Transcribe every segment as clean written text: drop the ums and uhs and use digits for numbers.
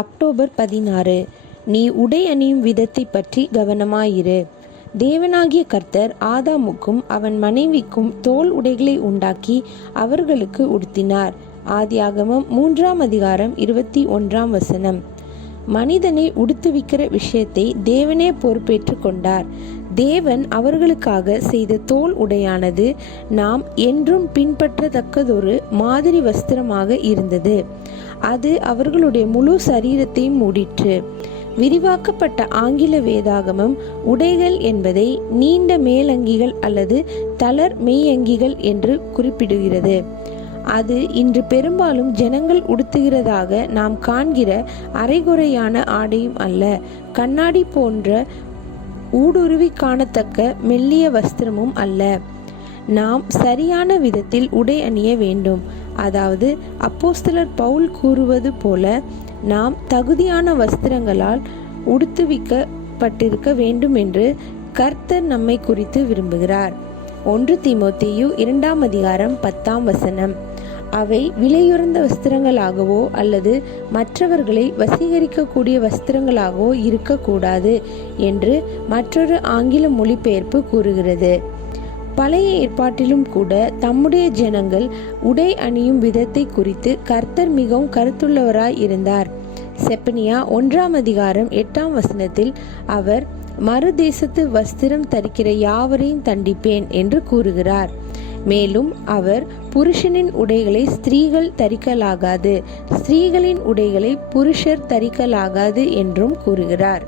October 16. நீ உடை அணியும் விதத்தை பற்றி கவனமாயிரு. தேவனாகிய கர்த்தர் ஆதாமுக்கும் அவன் மனைவிக்கும் தோல் உடைகளை உண்டாக்கி அவர்களுக்கு உடுத்தினார். ஆதியாகமம் 3:21. மனிதனை உடுத்துவிக்கிற விஷயத்தை தேவனே பொறுப்பேற்று கொண்டார். தேவன் அவர்களுக்காக செய்த தோல் உடையானது நாம் என்றும் பின்பற்றத்தக்கதொரு மாதிரி வஸ்திரமாக இருந்தது. அது அவர்களுடைய முழு சரீரத்தையும் மூடிற்று. விரிவாக்கப்பட்ட ஆங்கில வேதாகமம் உடைகள் என்பதை நீண்ட மேலங்கிகள் அல்லது தளர் மெய்யங்கிகள் என்று குறிப்பிடுகிறது. அது இன்று பெரும்பாலும் ஜனங்கள் உடுத்துகிறதாக நாம் காண்கிற அரைகுறையான ஆடையும் அல்ல, கண்ணாடி போன்ற ஊடுருவி காணத்தக்க மெல்லிய வஸ்திரமும் அல்ல. நாம் சரியான விதத்தில் உடை அணிய வேண்டும். அதாவது அப்போஸ்தலர் பவுல் கூறுவது போல நாம் தகுதியான வஸ்திரங்களால் உடுத்துவிக்கப்பட்டிருக்க வேண்டும் என்று கர்த்தர் நம்மை குறித்து விரும்புகிறார். 1 தீமோத்தேயு 2:10. அவை விலையுறந்த வஸ்திரங்களாகவோ அல்லது மற்றவர்களை வசீகரிக்கக்கூடிய வஸ்திரங்களாகவோ இருக்கக்கூடாது என்று மற்றொரு ஆங்கில மொழிபெயர்ப்பு கூறுகிறது. பழைய ஏற்பாட்டிலும் கூட தம்முடைய ஜனங்கள் உடை அணியும் விதத்தை குறித்து கர்த்தர் மிகவும் கருத்துள்ளவராய் இருந்தார். செப்பனியா 1:8 அவர் மறுதேசத்து வஸ்திரம் தரிக்கிற யாவரையும் தண்டிப்பேன் என்று கூறுகிறார். மேலும் அவர் புருஷனின் உடைகளை ஸ்திரீகள் தரிக்கலாகாது, ஸ்திரீகளின் உடைகளை புருஷர் தரிக்கலாகாது என்றும் கூறுகிறார்.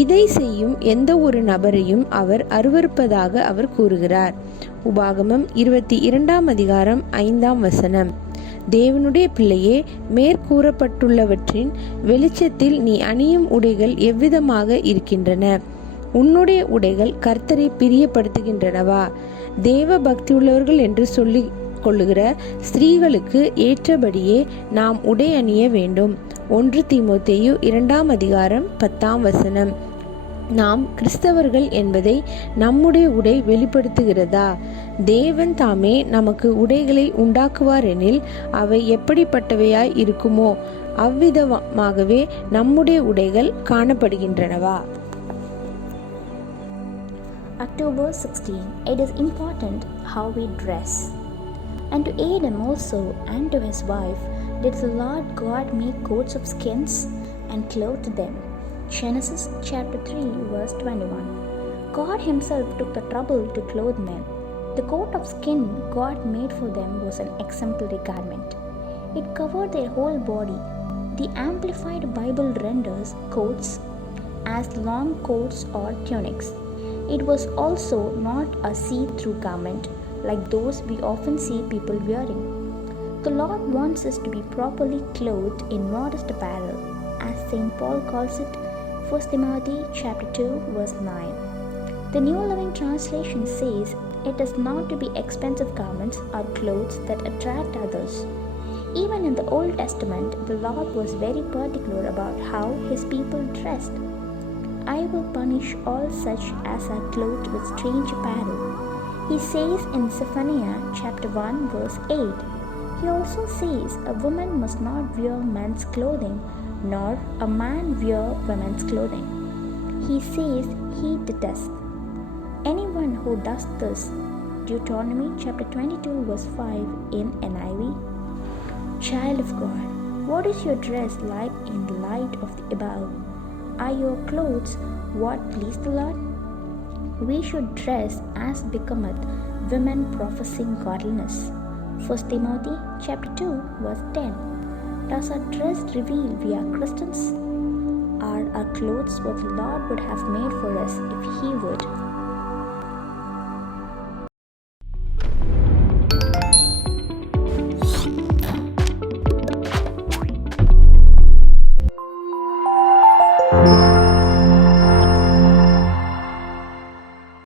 இதை செய்யும் எந்த ஒரு நபரையும் அவர் அருவருப்பதாக அவர் கூறுகிறார். உபாகமம் 22:5. தேவனுடைய பிள்ளையே, மேற்கூறப்பட்டுள்ளவற்றின் வெளிச்சத்தில் நீ அணியும் உடைகள் எவ்விதமாக இருக்கின்றன? உன்னுடைய உடைகள் கர்த்தரை பிரியப்படுத்துகின்றனவா? தேவ பக்தியுள்ளவர்கள் என்று சொல்லிக் கொள்ளுகிற ஸ்திரீகளுக்கு ஏற்றபடியே நாம் உடை அணிய வேண்டும். 1 தீமோத்தேயு 2:10. நாம் கிறிஸ்தவர்கள் என்பதை நம்முடைய உடை வெளிப்படுத்துகிறதா? தேவன் தாமே நமக்கு உடைகளை உண்டாக்குவார் எனில் அவை எப்படிப்பட்டவையாய் இருக்குமோ அவ்விதமாகவே நம்முடைய உடைகள் காணப்படுகின்றனவா? October 16. It is important how we dress. And to Adam also and to his wife did the Lord God make coats of skins and clothed them. Genesis chapter 3 verse 21. God himself took the trouble to clothe men. The coat of skin God made for them was an exemplary garment. It covered their whole body. The Amplified Bible renders coats as long coats or tunics. It was also not a see-through garment like those we often see people wearing. The Lord wants us to be properly clothed in modest apparel, as St. Paul calls it, 1 Timothy chapter 2 verse 9. The New Living Translation says it is not to be expensive garments or clothes that attract others. Even in the Old Testament, the Lord was very particular about how his people dressed. I will punish all such as are clothed with strange apparel, he says in Zephaniah chapter 1 verse 8. He also says a woman must not wear men's clothing, nor a man wear women's clothing. He says he detests anyone who does this. Deuteronomy chapter 22 verse 5 in NIV. Child of God, what is your dress like in the light of the above? Are your clothes what please the Lord? We should dress as becometh women professing godliness. 1 Timothy chapter 2 verse 10. Does our dress reveal we are Christians? Are our clothes what the Lord would have made for us if he would?